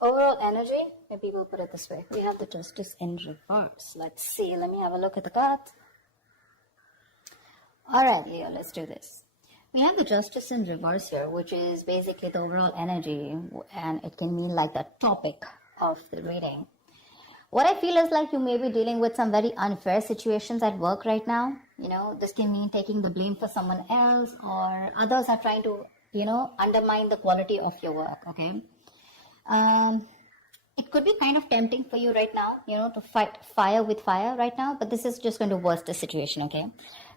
Overall energy, maybe we'll put it this way. We have the Justice in reverse. Let's see. Let me have a look at the card. All right, Leo, let's do this. We have the Justice in reverse here, which is basically the overall energy, and it can mean like the topic of the reading. What I feel is like you may be dealing with some very unfair situations at work right now. You know, this can mean taking the blame for someone else, or others are trying to, undermine the quality of your work, okay? It could be kind of tempting for you right now, to fight fire with fire right now, but this is just going to worsen the situation, okay?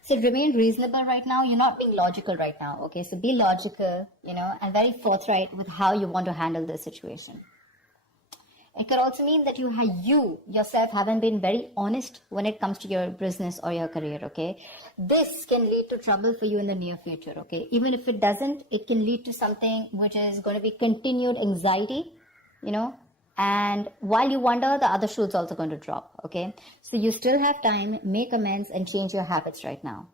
So remain reasonable right now. You're not being logical right now, okay? So be logical, and very forthright with how you want to handle this situation. It could also mean that you yourself haven't been very honest when it comes to your business or your career, okay? This can lead to trouble for you in the near future, okay? Even if it doesn't, it can lead to something which is going to be continued anxiety, and while you wonder, the other shoe's also going to drop, okay? So you still have time, make amends and change your habits right now,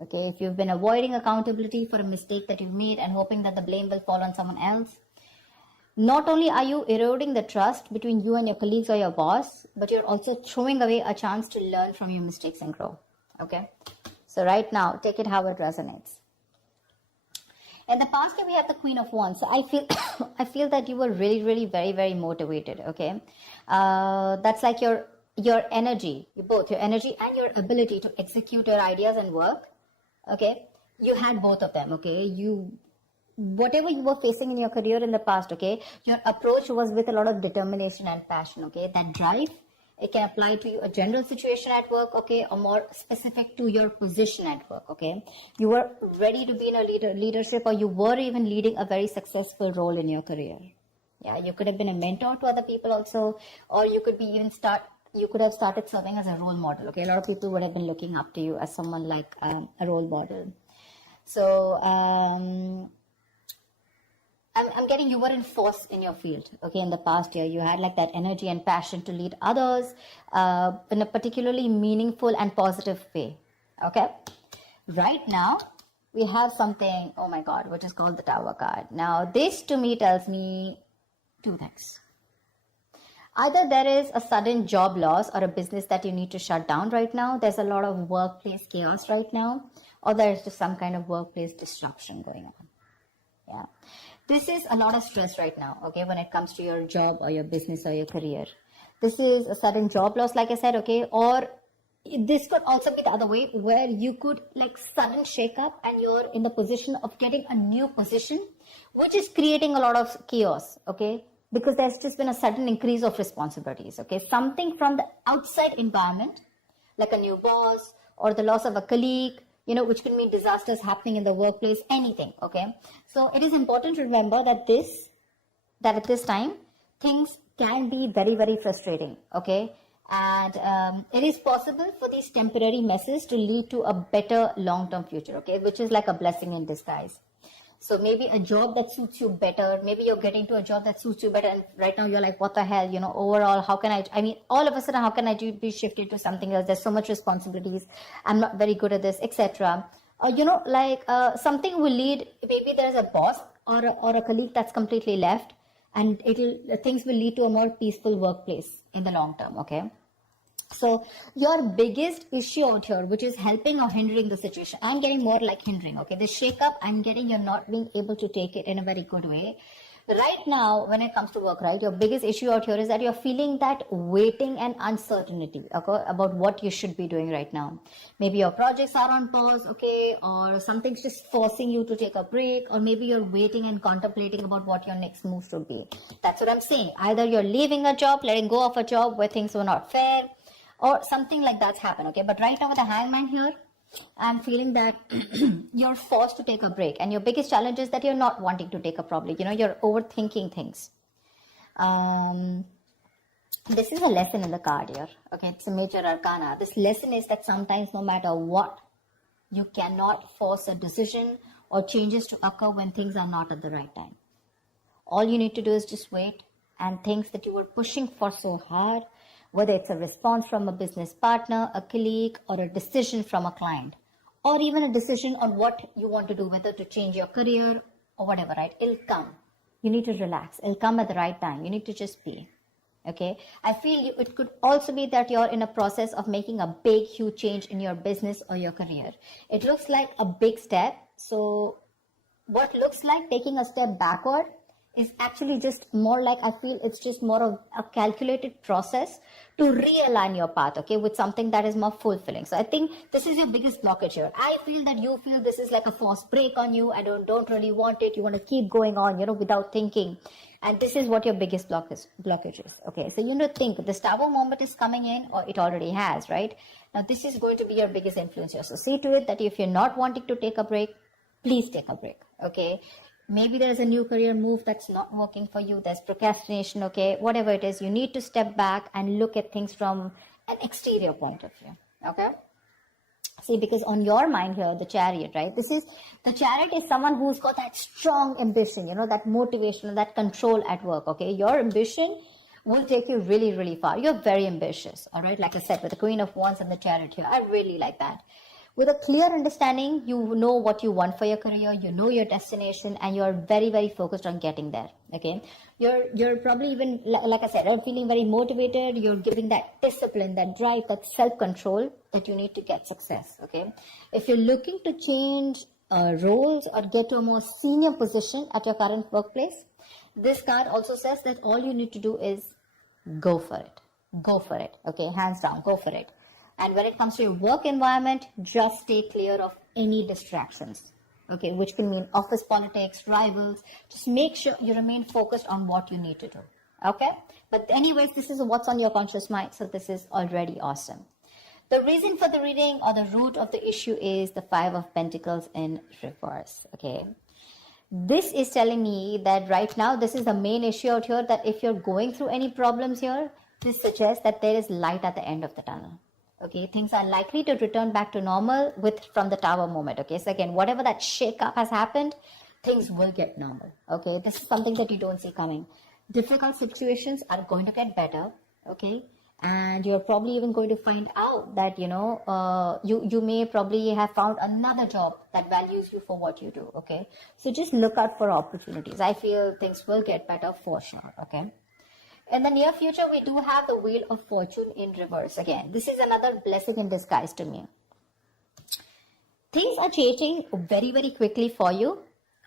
okay? If you've been avoiding accountability for a mistake that you've made and hoping that the blame will fall on someone else, not only are you eroding the trust between you and your colleagues or your boss, but you're also throwing away a chance to learn from your mistakes and grow, okay? So right now, take it how it resonates. In the past year, we have the Queen of Wands. So I feel that you were really, really very, very motivated, okay? That's like your energy, both your energy and your ability to execute your ideas and work, okay? You had both of them, okay? Whatever you were facing in your career in the past, okay, your approach was with a lot of determination and passion, okay? That drive, it can apply to a general situation at work, okay, or more specific to your position at work, okay? You were ready to be in a leadership, or you were even leading a very successful role in your career. Yeah, you could have been a mentor to other people also, or you could be you could have started serving as a role model, okay? A lot of people would have been looking up to you as someone like a role model. So, I'm getting you were in force in your field, okay, in the past year. You had like that energy and passion to lead others in a particularly meaningful and positive way, okay? Right now, we have something, oh my God, which is called the Tower card. Now, this to me tells me two things. Either there is a sudden job loss or a business that you need to shut down right now. There's a lot of workplace chaos right now, or there's just some kind of workplace disruption going on, yeah. This is a lot of stress right now, okay, when it comes to your job or your business or your career. This is a sudden job loss, like I said, okay, or this could also be the other way, where you could like sudden shake up and you're in the position of getting a new position, which is creating a lot of chaos, okay, because there's just been a sudden increase of responsibilities, okay, something from the outside environment, like a new boss or the loss of a colleague, which can mean disasters happening in the workplace, anything, okay? So it is important to remember that at this time, things can be very, very frustrating, okay? And it is possible for these temporary messes to lead to a better long-term future, okay? Which is like a blessing in disguise. So maybe a job that suits you better, maybe you're getting to a job that suits you better, and right now you're like, what the hell, overall, how can all of a sudden, how can I be shifted to something else? There's so much responsibilities. I'm not very good at this, etc. Something will lead, maybe there's a boss or a colleague that's completely left, and things will lead to a more peaceful workplace in the long term, okay? So your biggest issue out here, which is helping or hindering the situation, I'm getting more like hindering, okay? The shake up, I'm getting you're not being able to take it in a very good way. Right now, when it comes to work, right, your biggest issue out here is that you're feeling that waiting and uncertainty, okay, about what you should be doing right now. Maybe your projects are on pause, okay, or something's just forcing you to take a break, or maybe you're waiting and contemplating about what your next move should be. That's what I'm saying. Either you're leaving a job, letting go of a job where things were not fair, or something like that's happened, okay? But right now with the Hangman here, I'm feeling that you're forced to take a break. And your biggest challenge is that you're not wanting to take a probably, you're overthinking things. This is a lesson in the card here, okay? It's a major arcana. This lesson is that sometimes no matter what, you cannot force a decision or changes to occur when things are not at the right time. All you need to do is just wait, and things that you were pushing for so hard, whether it's a response from a business partner, a colleague, or a decision from a client, or even a decision on what you want to do, whether to change your career or whatever, right? It'll come. You need to relax. It'll come at the right time. You need to just be. Okay. I feel it could also be that you're in a process of making a big, huge change in your business or your career. It looks like a big step. So what looks like taking a step backward is actually just more like, I feel it's just more of a calculated process to realign your path, okay, with something that is more fulfilling. So I think this is your biggest blockage here. I feel that you feel this is like a forced break on you. I don't really want it. You want to keep going on, without thinking. And this is what your biggest blockage is. Okay, so you need to think this Tower moment is coming in, or it already has, right? Now this is going to be your biggest influence here. So see to it that if you're not wanting to take a break, please take a break. Okay, maybe there's a new career move that's not working for you. There's procrastination. Okay, whatever it is, you need to step back and look at things from an exterior point of view. Okay. See, because on your mind here, the Chariot, right? The Chariot is someone who's got that strong ambition, that motivation, that control at work, okay? Your ambition will take you really, really far. You're very ambitious, all right? Like I said, with the Queen of Wands and the Chariot here, I really like that. With a clear understanding, you know what you want for your career, you know your destination, and you're very, very focused on getting there, okay? You're probably even, like I said, you're feeling very motivated, you're giving that discipline, that drive, that self-control that you need to get success, okay? If you're looking to change roles or get to a more senior position at your current workplace, this card also says that all you need to do is go for it. Go for it, okay? Hands down, go for it. And when it comes to your work environment, just stay clear of any distractions, okay, which can mean office politics, rivals. Just make sure you remain focused on what you need to do, okay? But anyways, this is what's on your conscious mind, so this is already awesome. The reason for the reading or the root of the issue is the Five of Pentacles in reverse, okay? This is telling me that right now, this is the main issue out here, that if you're going through any problems here, this suggests that there is light at the end of the tunnel. Okay, things are likely to return back to normal from the Tower moment. Okay, so again, whatever that shake-up has happened, things will get normal. Okay, this is something that you don't see coming. Difficult situations are going to get better. Okay, and you're probably even going to find out that you may probably have found another job that values you for what you do. Okay, so just look out for opportunities. I feel things will get better for sure. Okay. In the near future, we do have the Wheel of Fortune in reverse. Again, this is another blessing in disguise to me. Things are changing very, very quickly for you.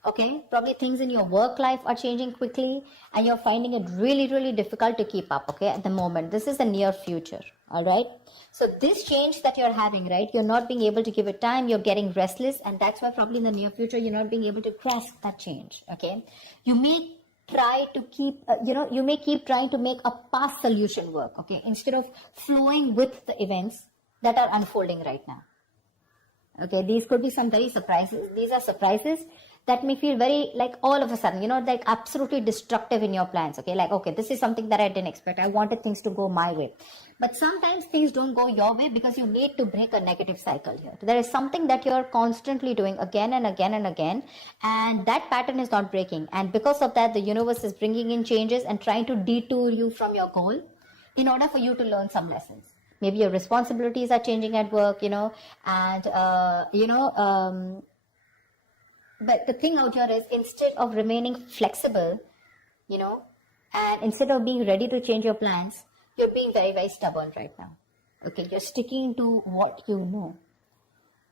Okay, probably things in your work life are changing quickly and you're finding it really, really difficult to keep up, okay, at the moment. This is the near future, all right? So this change that you're having, right, you're not being able to give it time, you're getting restless, and that's why probably in the near future, you're not being able to grasp that change, okay? You may try to keep, you may keep trying to make a past solution work, okay, instead of flowing with the events that are unfolding right now. Okay, these could be some very surprises. These are surprises that may feel very like all of a sudden, like absolutely destructive in your plans. Okay, like, okay, this is something that I didn't expect. I wanted things to go my way. But sometimes things don't go your way because you need to break a negative cycle here. There is something that you're constantly doing again and again and again, and that pattern is not breaking. And because of that, the universe is bringing in changes and trying to detour you from your goal in order for you to learn some lessons. Maybe your responsibilities are changing at work, but the thing out here is, instead of remaining flexible, and instead of being ready to change your plans, you're being very, very stubborn right now. Okay, you're sticking to what you know.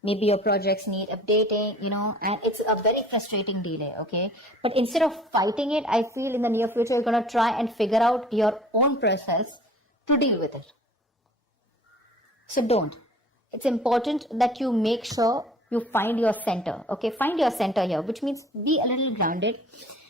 Maybe your projects need updating, and it's a very frustrating delay, okay? But instead of fighting it, I feel in the near future, you're going to try and figure out your own process to deal with it. So don't. It's important that you make sure you find your center, okay? Find your center here, which means be a little grounded.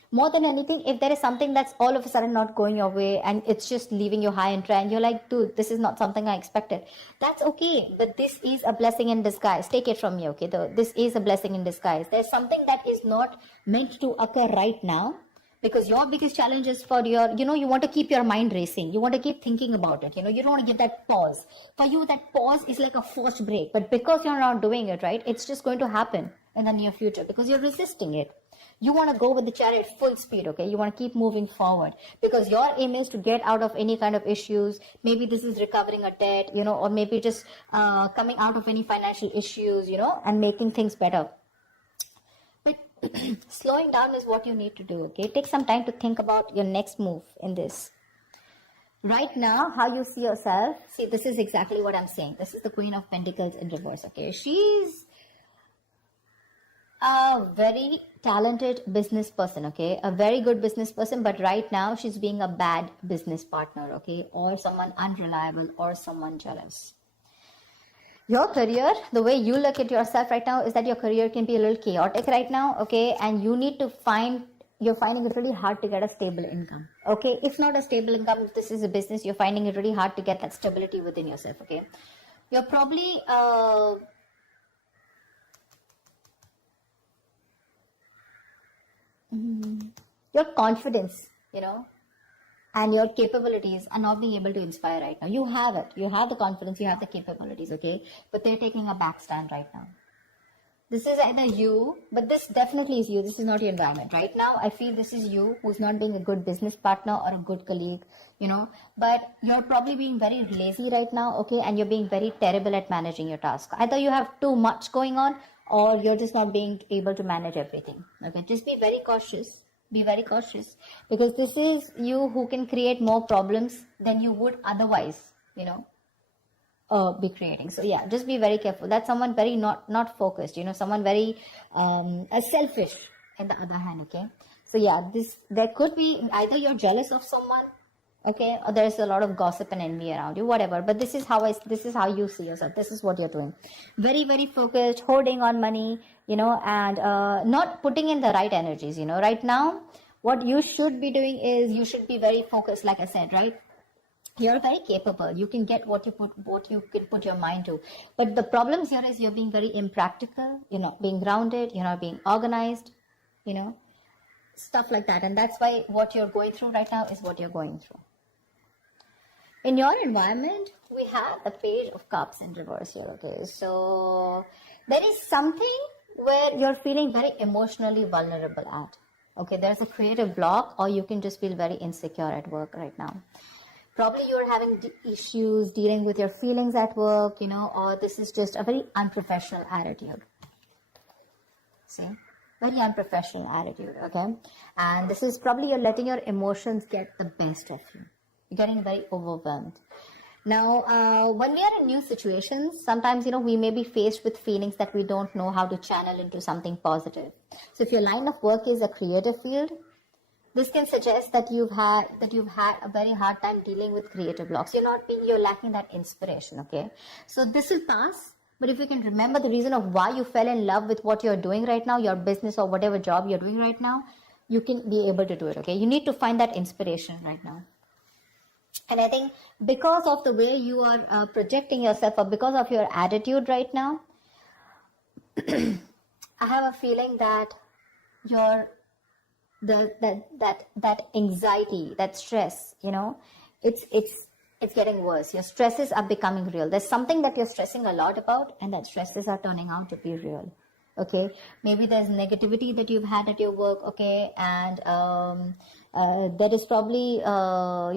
More than anything, if there is something that's all of a sudden not going your way and it's just leaving you high and dry and you're like, dude, this is not something I expected. That's okay, but this is a blessing in disguise. Take it from me, okay? This is a blessing in disguise. There's something that is not meant to occur right now, because your biggest challenge is for your, you want to keep your mind racing. You want to keep thinking about it. You don't want to give that pause. For you, that pause is like a forced break. But because you're not doing it, right, it's just going to happen in the near future because you're resisting it. You want to go with the Chariot full speed, okay? You want to keep moving forward because your aim is to get out of any kind of issues. Maybe this is recovering a debt, or maybe just coming out of any financial issues, and making things better. But Slowing down is what you need to do, okay? Take some time to think about your next move in this. Right now, how you see yourself, see, this is exactly what I'm saying. This is the Queen of Pentacles in reverse, okay? She's a very talented business person, okay? A very good business person, but right now she's being a bad business partner, okay? Or someone unreliable or someone jealous. Your career, the way you look at yourself right now is that your career can be a little chaotic right now, okay? And you need to you're finding it really hard to get a stable income, okay? If not a stable income, if this is a business, you're finding it really hard to get that stability within yourself, okay? You're probably your confidence, and your capabilities are not being able to inspire right now. You have it. You have the confidence, you have the capabilities, okay? But they're taking a back stand right now. This is either you, but this definitely is you. This is not your environment. Right now, I feel this is you who's not being a good business partner or a good colleague, but you're probably being very lazy right now, okay? And you're being very terrible at managing your task. Either you have too much going on or you're just not being able to manage everything, okay? Just be very cautious. Be very cautious because this is you who can create more problems than you would otherwise, be creating. So yeah, just be very careful. That's someone very not focused, someone very selfish in the other hand, okay? So yeah, there could be either you're jealous of someone, okay, or there's a lot of gossip and envy around you, whatever. But this is how you see yourself. This is what you're doing. Very, very focused, holding on money, and not putting in the right energies, Right now, what you should be doing is you should be very focused, like I said, right? You're very capable. You can get what you can put your mind to. But the problems here is you're being very impractical. You're not being grounded. You're not being organized, stuff like that. And that's why what you're going through right now is what you're going through. In your environment, we have the Page of Cups in reverse here, okay? So there is something where you're feeling very emotionally vulnerable at, okay? There's a creative block, or you can just feel very insecure at work right now. Probably you're having issues dealing with your feelings at work, or this is just a very unprofessional attitude. See? Very unprofessional attitude, okay? And this is probably you're letting your emotions get the best of you. You're getting very overwhelmed. Now, when we are in new situations, sometimes, we may be faced with feelings that we don't know how to channel into something positive. So if your line of work is a creative field, this can suggest that you've had a very hard time dealing with creative blocks. You're lacking that inspiration, okay? So this will pass. But if you can remember the reason of why you fell in love with what you're doing right now, your business or whatever job you're doing right now, you can be able to do it, okay? You need to find that inspiration right now. And I think because of the way you are projecting yourself, or because of your attitude right now, I have a feeling that that anxiety, that stress, it's getting worse. Your stresses are becoming real. There's something that you're stressing a lot about, and that stresses are turning out to be real. Okay, maybe there's negativity that you've had at your work, okay, and that is probably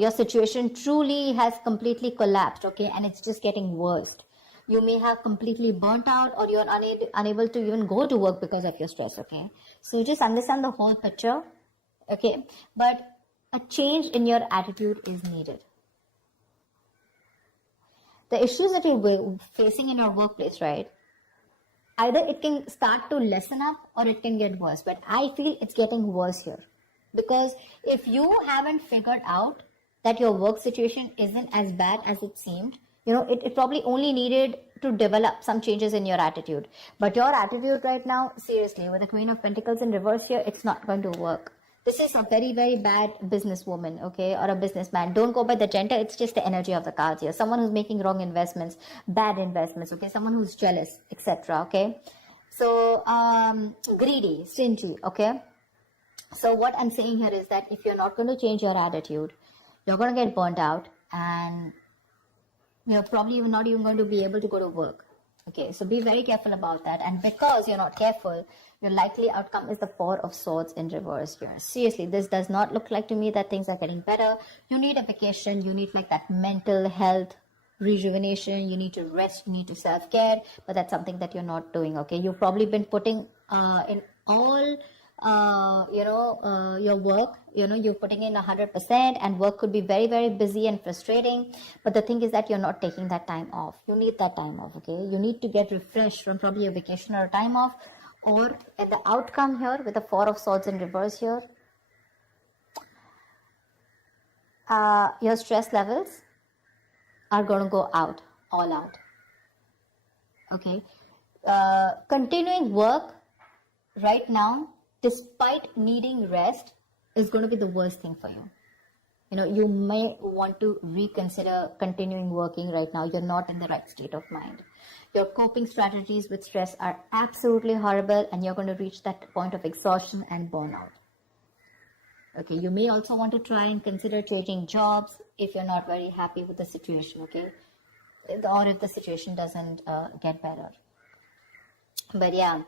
your situation truly has completely collapsed, okay, and it's just getting worse. You may have completely burnt out, or you're unable to even go to work because of your stress, okay. So just understand the whole picture, okay, but a change in your attitude is needed. The issues that you're facing in your workplace, right? Either it can start to lessen up or it can get worse. But I feel it's getting worse here. Because if you haven't figured out that your work situation isn't as bad as it seemed, it probably only needed to develop some changes in your attitude. But your attitude right now, seriously, with the Queen of Pentacles in reverse here, it's not going to work. This is a very, very bad businesswoman, okay, or a businessman. Don't go by the gender. It's just the energy of the cards here. Someone who's making wrong investments, bad investments, okay, someone who's jealous, etc., okay. So, greedy, stingy, okay. So what I'm saying here is that if you're not going to change your attitude, you're going to get burnt out, and you're probably not even going to be able to go to work. Okay, so be very careful about that. And because you're not careful, your likely outcome is the Four of Swords in reverse here. Seriously, this does not look like to me that things are getting better. You need a vacation. You need like that mental health rejuvenation. You need to rest. You need to self-care. But that's something that you're not doing, okay? You've probably been putting on all your work, you're putting in 100%, and work could be very, very busy and frustrating. But the thing is that you're not taking that time off. You need that time off, okay? You need to get refreshed from probably a vacation or a time off. Or in the outcome here with the Four of Swords in reverse here, your stress levels are going to go out, all out. Okay. Continuing work right now, despite needing rest, is going to be the worst thing for you. You may want to reconsider continuing working right now. You're not in the right state of mind. Your coping strategies with stress are absolutely horrible, and you're going to reach that point of exhaustion and burnout. Okay, you may also want to try and consider changing jobs if you're not very happy with the situation, okay? Or if the situation doesn't get better. But yeah,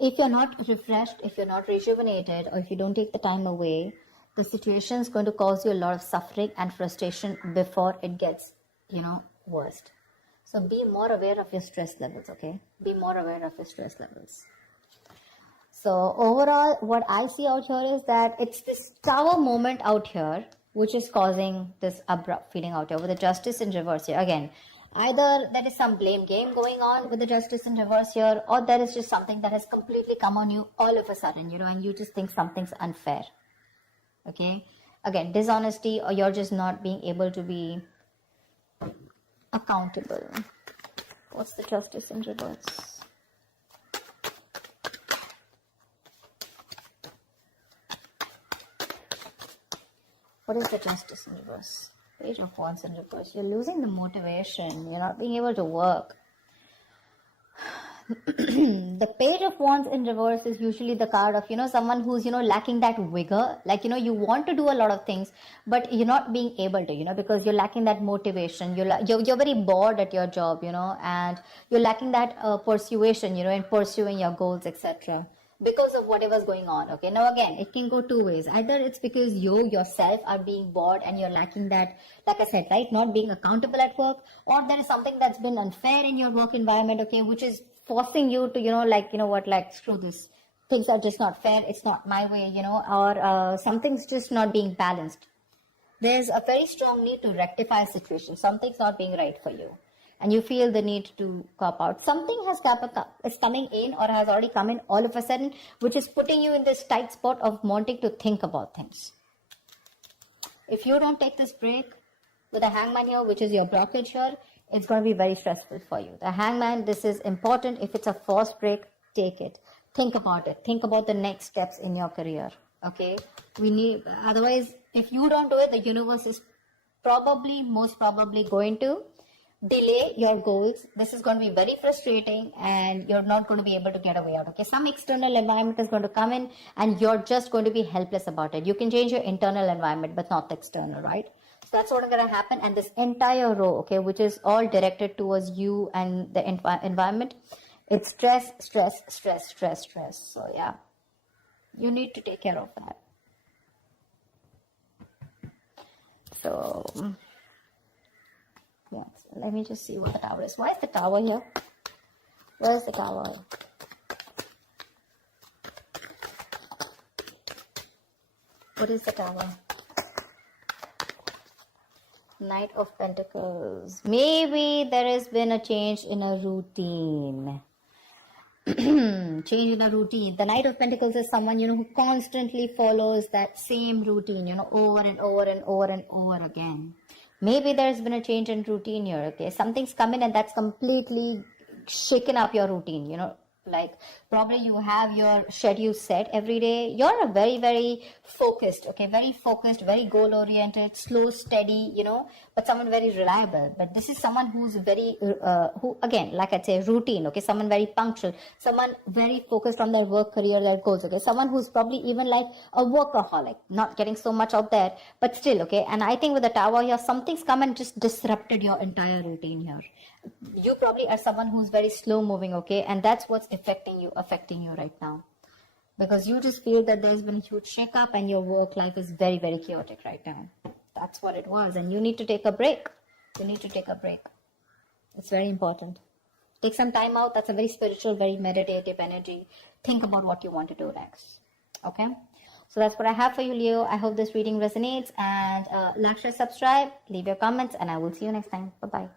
if you're not refreshed, if you're not rejuvenated, or if you don't take the time away, the situation is going to cause you a lot of suffering and frustration before it gets, worst. So be more aware of your stress levels, okay? Be more aware of your stress levels. So overall, what I see out here is that it's this Tower moment out here, which is causing this abrupt feeling out here with the Justice in reverse here. Again, either there is some blame game going on with the Justice in reverse here, or there is just something that has completely come on you all of a sudden, and you just think something's unfair. Okay? Again, dishonesty, or you're just not being able to be accountable. What's the Justice in reverse? What is the Justice in reverse? Page of Wands in reverse. You're losing the motivation. You're not being able to work. The Page of Wands in reverse is usually the card of, someone who's, lacking that vigor. Like, you want to do a lot of things, but you're not being able to, because you're lacking that motivation. You're very bored at your job, and you're lacking that persuasion, in pursuing your goals, etc. Because of whatever's going on. Okay, now again, it can go two ways. Either it's because you yourself are being bored and you're lacking that, like I said, right, not being accountable at work, or there is something that's been unfair in your work environment, okay, which is forcing you to, screw this. Things are just not fair. It's not my way, or something's just not being balanced. There's a very strong need to rectify a situation. Something's not being right for you, and you feel the need to cop out. Something is coming in, or has already come in all of a sudden, which is putting you in this tight spot of wanting to think about things. If you don't take this break with the Hangman here, which is your blockage here, it's going to be very stressful for you. The Hangman, this is important. If it's a forced break, take it. Think about it. Think about the next steps in your career. Okay? Otherwise, if you don't do it, the universe is most probably going to delay your goals. This is going to be very frustrating, and you're not going to be able to get away out. Okay, some external environment is going to come in, and you're just going to be helpless about it. You can change your internal environment, but not the external, right? So that's what's going to happen. And this entire row, okay, which is all directed towards you and the environment, it's stress, stress, stress, stress, stress. So yeah, you need to take care of that. So yes, let me just see what the Tower is. Why is the Tower here? Where is the Tower? What is the Tower? Knight of Pentacles. Maybe there has been a change in a routine. Change in a routine. The Knight of Pentacles is someone, who constantly follows that same routine, over and over and over and over again. Maybe there's been a change in routine here, okay? Something's come in and that's completely shaken up your routine, like probably you have your schedule set every day. You're a very, very focused, okay? Very focused, very goal-oriented, slow, steady, but someone very reliable. But this is someone who's very, who again, like I'd say, routine, okay? Someone very punctual, someone very focused on their work, career, their goals, okay? Someone who's probably even like a workaholic, not getting so much out there, but still, okay? And I think with the Tower here, something's come and just disrupted your entire routine here. You probably are someone who's very slow moving, okay? And that's what's affecting you right now. Because you just feel that there's been a huge shake-up and your work life is very, very chaotic right now. That's what it was. And you need to take a break. You need to take a break. It's very important. Take some time out. That's a very spiritual, very meditative energy. Think about what you want to do next. Okay? So that's what I have for you, Leo. I hope this reading resonates. And like, share, subscribe, leave your comments, and I will see you next time. Bye-bye.